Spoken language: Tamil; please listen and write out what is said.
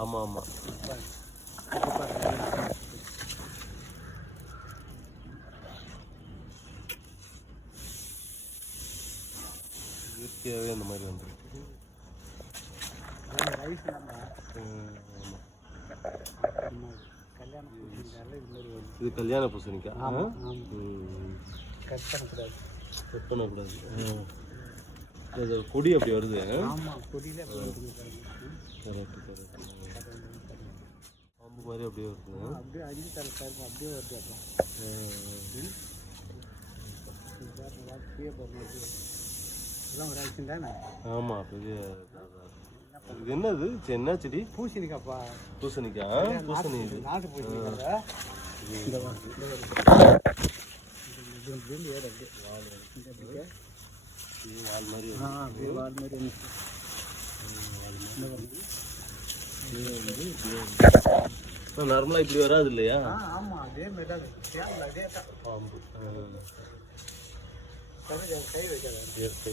ஆமாம் ஆமாம். இயற்கையாகவே அந்த மாதிரி வந்துருக்கு. இது கல்யாண பூசணிக்காய். கட் பண்ணக்கூடாது. கட் பண்ணக்கூடாது. கொடி அப்படி வருது. Correct correct. பாம்பு மாதிரி அப்படியே வருது. அப்படியே அஞ்சு தரப்பு அப்படியே வருது. ஆமாம் பெரிய. இது என்னது? என்ன செடி? பூசணிக்காப்பா. பூசணிக்காய். பூசணி இது நாட்டு பூசணிக்காய். வால் மாதிரி. வால் மாதிரி. நார்மலாக இப்படி வராது இல்லையா? ஆமாம் அதே மாதிரி தான். அதே தான் பாம்பு. கை வைக்காத. இயற்கை.